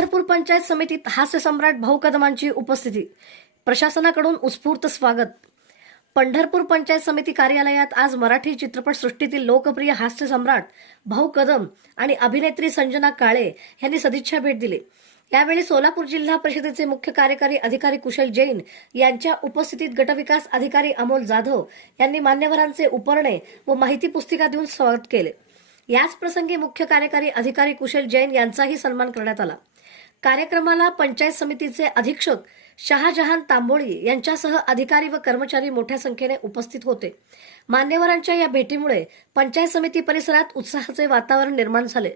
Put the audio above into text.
पंढरपूर पंचायत समितीत हास्य सम्राट भाऊ कदमांची उपस्थिती, प्रशासनाकडून उत्स्फूर्त स्वागत. पंढरपूर पंचायत समिती कार्यालयात आज मराठी चित्रपटसृष्टीतील लोकप्रिय हास्य सम्राट भाऊ कदम आणि अभिनेत्री संजना काळे यांनी सदिच्छा भेट दिली. यावेळी सोलापूर जिल्हा परिषदेचे मुख्य कार्यकारी अधिकारी कुशल जैन यांच्या उपस्थितीत गटविकास अधिकारी अमोल जाधव यांनी मान्यवरांचे उपरणे व माहिती पुस्तिका देऊन स्वागत केले. याच प्रसंगी मुख्य कार्यकारी अधिकारी कुशल जैन यांचाही सन्मान करण्यात आला. कार्यक्रमाला पंचायत समितीचे अधीक्षक शहाजहान तांबोळी यांच्यासह अधिकारी व कर्मचारी मोठ्या संख्येने उपस्थित होते. मान्यवरांच्या या भेटीमुळे पंचायत समिती परिसरात उत्साहाचे वातावरण निर्माण झाले.